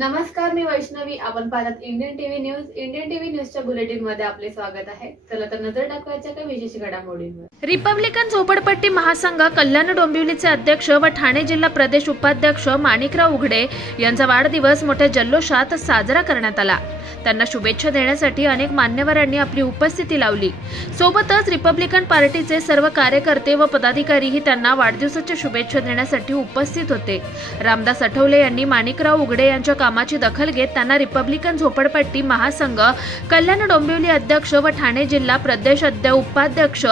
नमस्कार मी वैष्णवी. आपण पाहतात Indian TV news Indian TV न्यूजच्या बुलेटिनमध्ये आपले स्वागत आहे. चला तर नजर टाकवायच्या काही विशेष घडामोडींवर. रिपब्लिकन झोपडपट्टी महासंघ कल्याण डोंबिवलीचे अध्यक्ष व ठाणे जिल्हा प्रदेश उपाध्यक्ष माणिकराव उघडे यांचा वाढदिवस मोठ्या जल्लोषात साजरा करण्यात आला. त्यांना शुभेच्छा देण्यासाठी अनेक मान्यवरांनी आपली उपस्थिती लावली. सोबतच रिपब्लिकन पार्टीचे सर्व कार्यकर्ते व पदाधिकारीही त्यांना वाढदिवसाच्या शुभेच्छा देण्यासाठी उपस्थित होते. रामदास आठवले यांनी माणिकराव उघडे यांच्या कामाची दखल घेत त्यांना रिपब्लिकन झोपडपट्टी महासंघ कल्याण डोंबिवली अध्यक्ष व ठाणे जिल्हा प्रदेश उपाध्यक्ष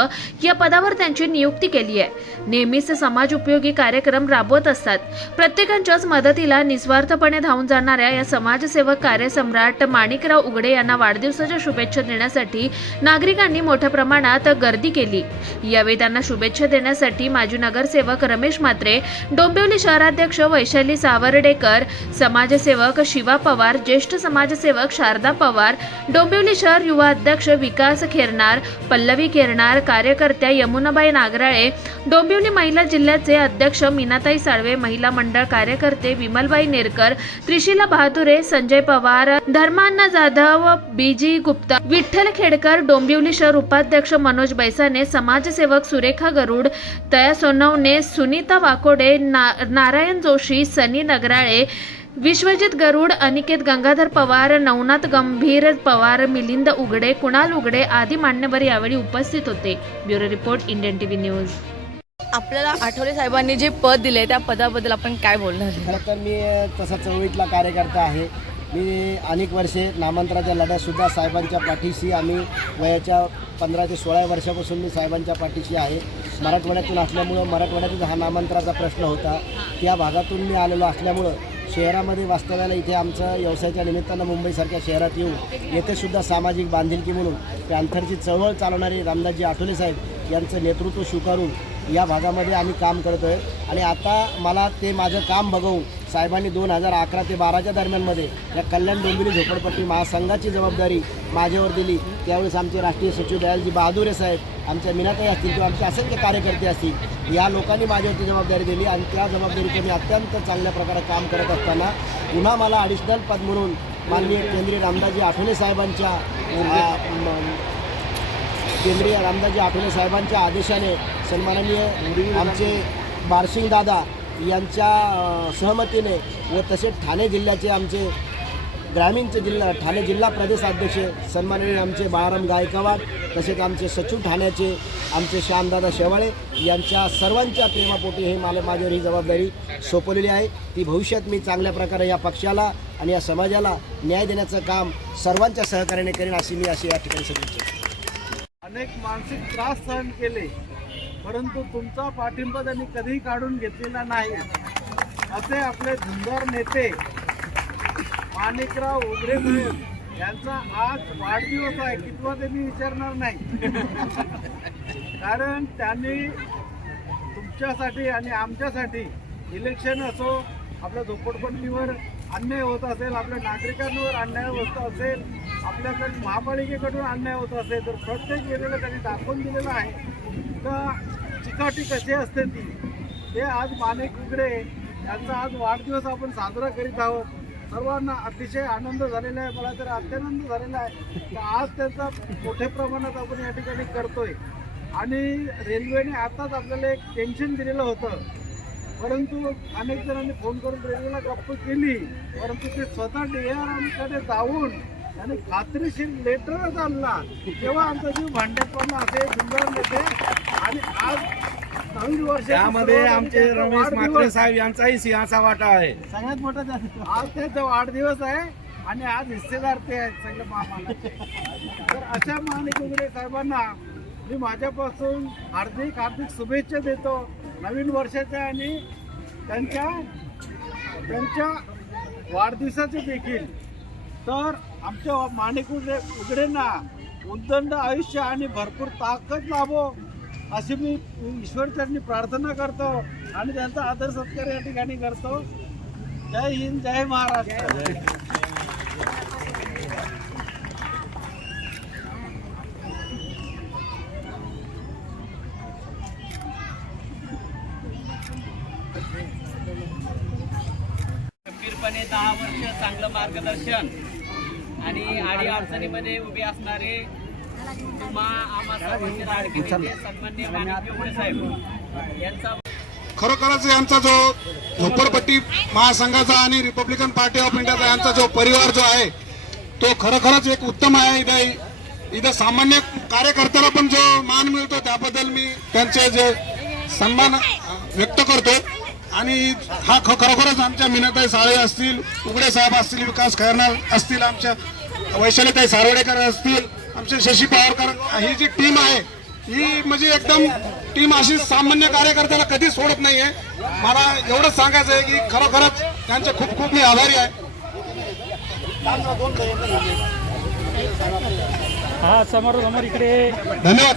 या पदावर त्यांची नियुक्ती केली आहे. नेहमीच समाज उपयोगी कार्यक्रम राबवत असतात. प्रत्येकांच्याच मदतीला निस्वार्थपणे धावून जाणाऱ्या या समाजसेवक कार्यसम्राट माणिकराव उघडे यांना वाढदिवसाच्या शुभेच्छा देण्यासाठी नागरिकांनी मोठ्या प्रमाणात गर्दी केली. यावेळी त्यांना शुभेच्छा देण्यासाठी माजी नगरसेवक रमेश म्हात्रे डोंबिवली शहराध्यक्ष वैशाली सावर्डेकर समाजसेवक शिवा पवार ज्येष्ठ समाजसेवक शारदा पवार डोंबिवली शहर युवा अध्यक्ष विकास खेरणार पल्लवी खेरणार कार्यकर्त्या यमुनाबाई नागराळे डोंबिवली महिला जिल्ह्याचे अध्यक्ष मीनाताई साळवे महिला मंडळ कार्यकर्ते विमलबाई नेरकर त्रिशिला बहादुरे संजय पवार धर्मांना जाधव बीजी गुप्ता विठ्ठल खेडकर डोंबिवली शहर उपाध्यक्ष मनोज बैसाने समाजसेवक सुरेखा गरुड तया सोनवणे सुनीता वाकोडे ना, नारायण जोशी सनी नगराळे विश्वजित गरुड अनिकेत गंगाधर पवार नवनाथ गंभीर पवार मिलिंद उघडे कुणाल उघडे आदी मान्यवर यावेळी उपस्थित होते. Bureau report Indian TV news. आपल्याला आठवले साहेबांनी जे पद दिले त्या पदाबद्दल आपण काय बोलणार? तर मी तसा चळवळीतला कार्यकर्ता आहे. मी अनेक वर्षे नामांतराच्या लढ्यातसुद्धा साहेबांच्या पाठीशी आम्ही वयाच्या पंधरा ते सोळा वर्षापासून मी साहेबांच्या पाठीशी आहे. मराठवाड्यातून असल्यामुळं मराठवाड्यातून हा नामांतराचा प्रश्न होता. त्या भागातून मी आलेलो असल्यामुळं शहरामध्ये वास्तव्याला इथे आमचं व्यवसायाच्या निमित्तानं मुंबईसारख्या शहरात येऊन येथेसुद्धा सामाजिक बांधिलकी म्हणून पॅन्थरची चळवळ चालवणारे रामदासजी आठवले साहेब यांचं नेतृत्व स्वीकारून या भागामध्ये आम्ही काम करतो आहे आणि आता मला ते माझं काम बघवून साहेबांनी दोन हजार अकरा ते बाराच्या दरम्यानमध्ये या कल्याण डोंबिवली झोपडपट्टी महासंघाची जबाबदारी माझ्यावर दिली. त्यावेळेस आमचे राष्ट्रीय सचिव दयालजी बहादुरे साहेब आमच्या मिनाताई असतील किंवा आमचे असंख्य कार्यकर्ते असतील या लोकांनी माझ्यावरती जबाबदारी दिली आणि त्या जबाबदारीचं मी अत्यंत चांगल्या प्रकारे काम करत असताना पुन्हा मला अडिशनल पद म्हणून माननीय केंद्रीय रामदासजी आठवले साहेबांच्या केंद्रीय रामदासजी आठवले साहेबांच्या आदेशाने सन्माननीय आमचे बारसिंग दादा यांच्या सहमतीने व तसेच ठाणे जिल्ह्याचे आमचे ग्रामीणचे जिल्हा ठाणे जिल्हा प्रदेश अध्यक्ष सन्माननीय आमचे बाळाराम गायकवाड तसेच आमचे सचिव ठाण्याचे आमचे श्यामदादा शेवाळे यांच्या सर्वांच्या प्रेमापोटी हे मला माझ्यावर ही जबाबदारी सोपवलेली आहे. ती भविष्यात मी चांगल्या प्रकारे या पक्षाला आणि या समाजाला न्याय देण्याचं काम सर्वांच्या सहकार्याने करेन अशी मी अशी या ठिकाणी सांगितले अनेक मानसिक त्रास सहन केले. परंतु तुमचा पाठिंबा त्यांनी कधीही काढून घेतलेला नाही. असे आपले धुंदर नेते माणिकराव उगरे साहेब यांचा आज वाढदिवस आहे कितवा त्यांनी विचारणार नाही. कारण त्यांनी तुमच्यासाठी आणि आमच्यासाठी इलेक्शन असो आपल्या झोपडपट्टीवर अन्याय होत असेल आपल्या नागरिकांवर अन्याय होत असेल आपल्याकडे महापालिकेकडून अन्याय होत असेल तर प्रत्येक वेळेला त्यांनी दाखवून दिलेलं आहे. तर चिकाटी कशी असते ती? ते आज माने कुगडे यांचा आज वाढदिवस आपण साजरा करीत आहोत. सर्वांना अतिशय आनंद झालेला आहे. मला तर अत्यानंद झालेला आहे. आज त्याचा मोठ्या प्रमाणात आपण या ठिकाणी करतोय. आणि रेल्वेने आताच आपल्याला एक टेन्शन दिलेलं होतं. परंतु अनेक जणांनी फोन करून रेल्वेला गप्प केली. परंतु ते स्वतः डी आरकडे जाऊन आणि खात्रीशीर लेटरच आणला. तेव्हा आमचा जीव भांड्यात पडला असे सुंदर नेते आणि आज नवीन वर्ष त्यामध्ये आमचे रमेश म्हात्रे साहेब यांचाही सिंहाचा वाटा आहे. सगळ्यात मोठा जास्त. आज त्यांचा वाढदिवस आहे आणि आज हिस्सेदार ते आहेत सगळे महामानाचे तर अशा उघडे साहेबांना मी माझ्यापासून हार्दिक हार्दिक शुभेच्छा देतो. नवीन वर्षाच्या आणि त्यांच्या त्यांच्या वाढदिवसाचे देखील. तर आमच्या माणिक उघडे उघडेंना उद्दंड आयुष्य आणि भरपूर ताकद लाभो. अशी मी ईश्वरचरणी प्रार्थना करतो आणि त्यांचा आदर सत्कार या ठिकाणी करतो. जय हिंद जय महाराष्ट्र. गंभीरपणे दहा वर्ष चांगलं मार्गदर्शन आणि आडी अडचणीमध्ये उभे असणारे खरोखरच यांचा जो झोपडपट्टी महासंघाचा आणि रिपब्लिकन पार्टी ऑफ इंडियाचा यांचा जो परिवार जो आहे तो खरोखरच एक उत्तम आहे. इथे इथं सामान्य कार्यकर्त्याला पण जो मान मिळतो त्याबद्दल मी त्यांचे जे सन्मान व्यक्त करतो. आणि हा ख- खरोखरच आमच्या मीनाताई साळे असतील उघडे साहेब असतील विकास खैरनार असतील आमच्या वैशालीताई सारवडेकर असतील आमचे शशी पवारकर ही जी टीम आहे ही म्हणजे एकदम टीम अशी सामान्य कार्यकर्त्याला कधी सोडत नाहीये. मला एवढंच सांगायचं आहे की खरोखरच त्यांचे खूप खूप मी आभारी आहे. हा समोर समोर इकडे. धन्यवाद